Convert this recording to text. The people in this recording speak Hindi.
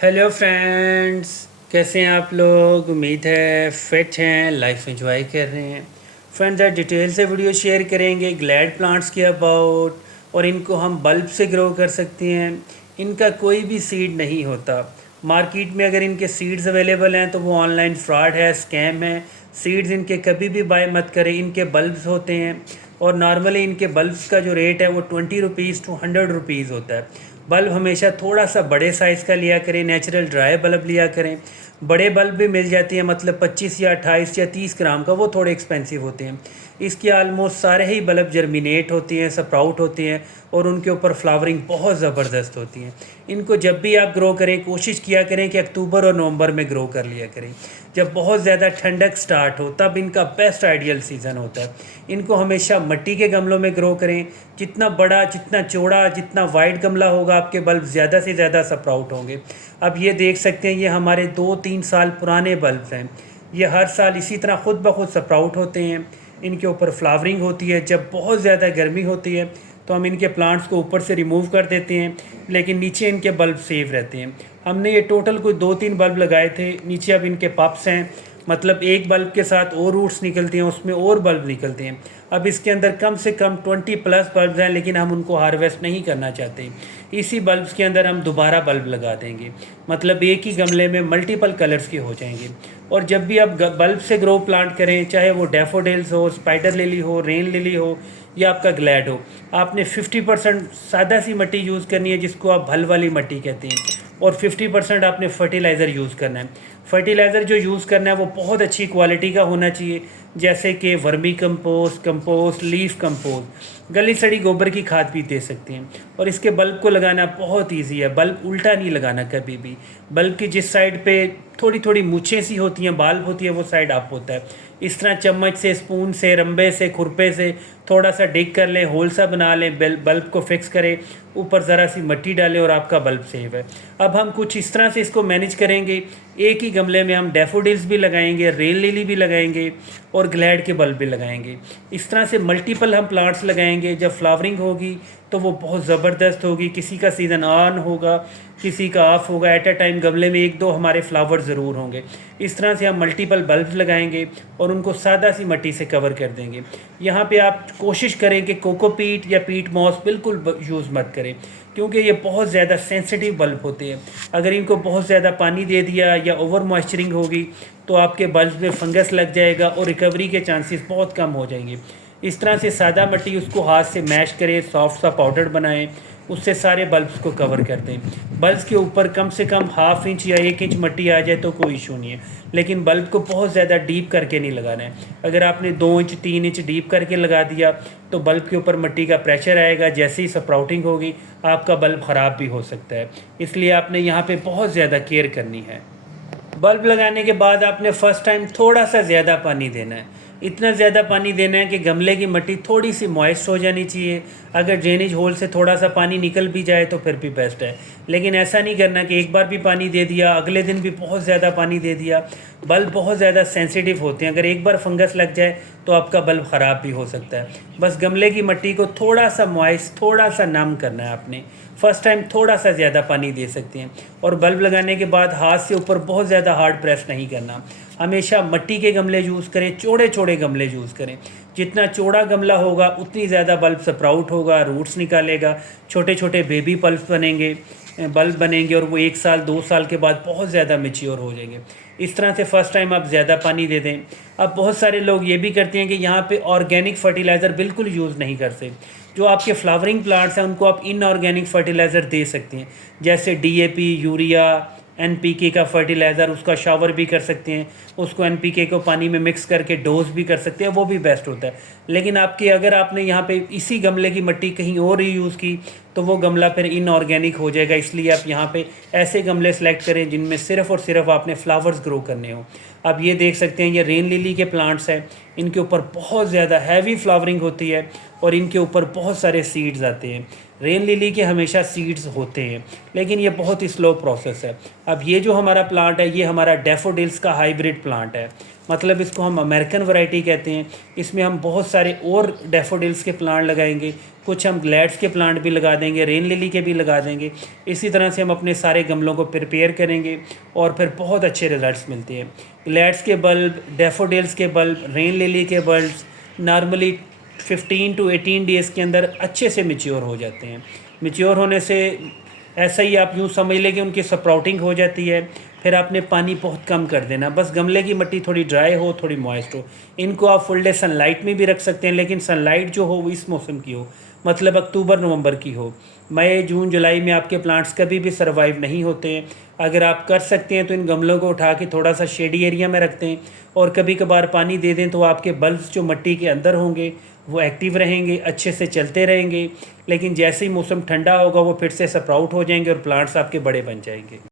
हेलो फ्रेंड्स, कैसे हैं आप लोग। उम्मीद है फिट हैं, लाइफ एंजॉय कर रहे हैं। फ्रेंड्स, आज डिटेल से वीडियो शेयर करेंगे ग्लैड प्लांट्स के अबाउट। और इनको हम बल्ब से ग्रो कर सकते हैं। इनका कोई भी सीड नहीं होता। मार्केट में अगर इनके सीड्स अवेलेबल हैं तो वो ऑनलाइन फ्रॉड है, स्कैम है। सीड्स इनके कभी भी बाय मत करें। इनके बल्ब्स होते हैं और नॉर्मली इनके बल्ब्स का जो रेट है वो 20 रुपीज़ टू 100 रुपीज़ होता है। बल्ब हमेशा थोड़ा सा बड़े साइज़ का लिया करें, नेचुरल ड्राई बल्ब लिया करें। बड़े बल्ब भी मिल जाती हैं, मतलब 25 या 28 या 30 ग्राम का, वो थोड़े एक्सपेंसिव होते हैं। इसके आलमोस्ट सारे ही बल्ब जर्मिनेट होती हैं, स्प्राउट होती हैं और उनके ऊपर फ्लावरिंग बहुत ज़बरदस्त होती है। इनको जब भी आप ग्रो करें कोशिश किया करें कि अक्टूबर और नवंबर में ग्रो कर लिया करें, जब बहुत ज़्यादा ठंडक स्टार्ट हो तब इनका बेस्ट आइडियल सीज़न होता है। इनको हमेशा मिट्टी के गमलों में ग्रो करें। जितना बड़ा, जितना चौड़ा, जितना वाइड गमला होगा आपके बल्ब ज़्यादा से ज़्यादा स्प्राउट होंगे। अब ये देख सकते हैं, ये हमारे 2-3 साल पुराने बल्ब हैं। ये हर साल इसी तरह खुद ब खुद स्प्राउट होते हैं। इनके ऊपर फ्लावरिंग होती है। जब बहुत ज़्यादा गर्मी होती है तो हम इनके प्लांट्स को ऊपर से रिमूव कर देते हैं, लेकिन नीचे इनके बल्ब सेफ रहते हैं। हमने ये टोटल कोई 2-3 बल्ब लगाए थे। नीचे अब इनके पप्स हैं, मतलब एक बल्ब के साथ और रूट्स निकलती हैं, उसमें और बल्ब निकलते हैं। अब इसके अंदर कम से कम 20+ बल्ब हैं, लेकिन हम उनको हार्वेस्ट नहीं करना चाहते। इसी बल्ब्स के अंदर हम दोबारा बल्ब लगा देंगे, मतलब एक ही गमले में मल्टीपल कलर्स के हो जाएंगे। और जब भी आप बल्ब से ग्रो प्लांट करें, चाहे वो डैफोडिल्स हो, स्पाइडर लिली हो, रेन लिली हो या आपका ग्लैड हो, आपने 50% सादा सी मिट्टी यूज़ करनी है, जिसको आप भल वाली मिट्टी कहते हैं। और 50% आपने फर्टिलाइज़र यूज़ करना है। फर्टिलाइज़र जो यूज़ करना है वो बहुत अच्छी क्वालिटी का होना चाहिए, जैसे कि वर्मी कंपोस्ट, लीफ कंपोस्ट। गली सड़ी गोबर की खाद भी दे सकते हैं। और इसके बल्ब को लगाना बहुत इजी है। बल्ब उल्टा नहीं लगाना कभी भी। बल्ब की जिस साइड पे थोड़ी थोड़ी मूछें सी होती हैं, बाल्ब होती है, वो साइड अप होता है। इस तरह चम्मच से, स्पून से, रंबे से, खुरपे से थोड़ा सा डिग कर लें, होल सा बना लें, बल्ब को फिक्स करें, ऊपर ज़रा सी मिट्टी डालें और आपका बल्ब सेव है। अब हम कुछ इस तरह से इसको मैनेज करेंगे। एक ही गमले में हम डैफोडिल्स भी लगाएंगे, रेन लिली भी लगाएंगे और ग्लैड के बल्ब भी लगाएंगे। इस तरह से मल्टीपल हम प्लांट्स लगाएंगे। जब फ्लावरिंग होगी तो वो बहुत ज़बरदस्त होगी। किसी का सीज़न ऑन होगा, किसी का ऑफ होगा। एट अ टाइम गमले में 1-2 हमारे फ्लावर ज़रूर होंगे। इस तरह से हम मल्टीपल बल्ब लगाएंगे और उनको सादा सी मिट्टी से कवर कर देंगे। यहाँ पे आप कोशिश करें कि कोकोपीट या पीट मॉस बिल्कुल यूज़ मत करें, क्योंकि ये बहुत ज़्यादा सेंसिटिव बल्ब होते हैं। अगर इनको बहुत ज़्यादा पानी दे दिया या ओवर मॉइस्चरिंग होगी तो आपके बल्ब में फंगस लग जाएगा और रिकवरी के चांसेस बहुत कम हो जाएंगे। इस तरह से सादा मिट्टी, उसको हाथ से मैश करें, सॉफ्ट सा पाउडर बनाएं, उससे सारे बल्ब्स को कवर कर दें। बल्ब्स के ऊपर कम से कम 1/2 इंच या 1 इंच मिट्टी आ जाए तो कोई इशू नहीं है, लेकिन बल्ब को बहुत ज़्यादा डीप करके नहीं लगाना है। अगर आपने 2 इंच 3 इंच डीप करके लगा दिया तो बल्ब के ऊपर मिट्टी का प्रेशर आएगा, जैसे ही स्प्राउटिंग होगी आपका बल्ब ख़राब भी हो सकता है। इसलिए आपने यहाँ पे बहुत ज़्यादा केयर करनी है। बल्ब लगाने के बाद आपने फ़र्स्ट टाइम थोड़ा सा ज़्यादा पानी देना है। इतना ज़्यादा पानी देना है कि गमले की मिट्टी थोड़ी सी मॉइस्ट हो जानी चाहिए। अगर ड्रेनेज होल से थोड़ा सा पानी निकल भी जाए तो फिर भी बेस्ट है, लेकिन ऐसा नहीं करना कि एक बार भी पानी दे दिया, अगले दिन भी बहुत ज़्यादा पानी दे दिया। बल्ब बहुत ज़्यादा सेंसिटिव होते हैं, अगर एक बार फंगस लग जाए तो आपका बल्ब ख़राब भी हो सकता है। बस गमले की मिट्टी को थोड़ा सा मॉइस्ट, थोड़ा सा नम करना है आपने। फ़र्स्ट टाइम थोड़ा सा ज़्यादा पानी दे सकते हैं। और बल्ब लगाने के बाद हाथ से ऊपर बहुत ज़्यादा हार्ड प्रेस नहीं करना। हमेशा मिट्टी के गमले यूज़ करें, चौड़े चौड़े गमले यूज़ करें। जितना चौड़ा गमला होगा उतनी ज़्यादा बल्ब स्प्राउट होगा, रूट्स निकालेगा, छोटे छोटे बेबी बल्ब बनेंगे और वो 1 साल 2 साल के बाद बहुत ज़्यादा मैच्योर हो जाएंगे। इस तरह से फ़र्स्ट टाइम आप ज़्यादा पानी दे दें। अब बहुत सारे लोग ये भी करते हैं कि यहाँ पे ऑर्गेनिक फर्टिलाइज़र बिल्कुल यूज़ नहीं करते। जो आपके फ्लावरिंग प्लांट्स हैं उनको आप इनऑर्गेनिक फर्टिलाइज़र दे सकते हैं, जैसे डीएपी, यूरिया, एनपीके का फर्टिलाइज़र, उसका शावर भी कर सकते हैं। उसको एनपीके को पानी में मिक्स करके डोज भी कर सकते हैं, वो भी बेस्ट होता है। लेकिन अगर आपने यहाँ पे इसी गमले की मिट्टी कहीं और ही यूज़ की तो वो गमला फिर इनऑर्गेनिक हो जाएगा। इसलिए आप यहाँ पे ऐसे गमले सेलेक्ट करें जिनमें सिर्फ़ और सिर्फ आपने फ्लावर्स ग्रो करने हो। आप ये देख सकते हैं, ये रेन लिली के प्लांट्स हैं। इनके ऊपर बहुत ज़्यादा हैवी फ्लावरिंग होती है और इनके ऊपर बहुत सारे सीड्स आते हैं। रेन लिली के हमेशा सीड्स होते हैं, लेकिन ये बहुत ही स्लो प्रोसेस है। अब ये जो हमारा प्लांट है ये हमारा डैफोडिल्स का हाइब्रिड प्लांट है, मतलब इसको हम अमेरिकन वैरायटी कहते हैं। इसमें हम बहुत सारे और डैफोडिल्स के प्लांट लगाएंगे। कुछ हम ग्लैड्स के प्लांट भी लगा देंगे, रेन लिली के भी लगा देंगे। इसी तरह से हम अपने सारे गमलों को प्रिपेयर करेंगे और फिर बहुत अच्छे रिजल्ट्स मिलते हैं। ग्लैड्स के बल्ब, डैफोडिल्स के बल्ब, रेन लिली के बल्ब्स नॉर्मली 15 to 18 डेज़ के अंदर अच्छे से मैच्योर हो जाते हैं। मैच्योर होने से ऐसा ही आप यूँ समझ लें कि उनकी स्प्राउटिंग हो जाती है। फिर आपने पानी बहुत कम कर देना, बस गमले की मिट्टी थोड़ी ड्राई हो, थोड़ी मॉइस्ट हो। इनको आप फुल डे सनलाइट में भी रख सकते हैं, लेकिन सनलाइट जो हो वो इस मौसम की हो, मतलब अक्टूबर नवंबर की हो। मई जून जुलाई में आपके प्लांट्स कभी भी सर्वाइव नहीं होते हैं। अगर आप कर सकते हैं तो इन गमलों को उठा के थोड़ा सा शेडी एरिया में रखते हैं और कभी कभार पानी दे दें, तो आपके बल्ब्स जो मिट्टी के अंदर होंगे वो एक्टिव रहेंगे, अच्छे से चलते रहेंगे। लेकिन जैसे ही मौसम ठंडा होगा वो फिर से स्प्राउट हो जाएंगे और प्लांट्स आपके बड़े बन जाएंगे।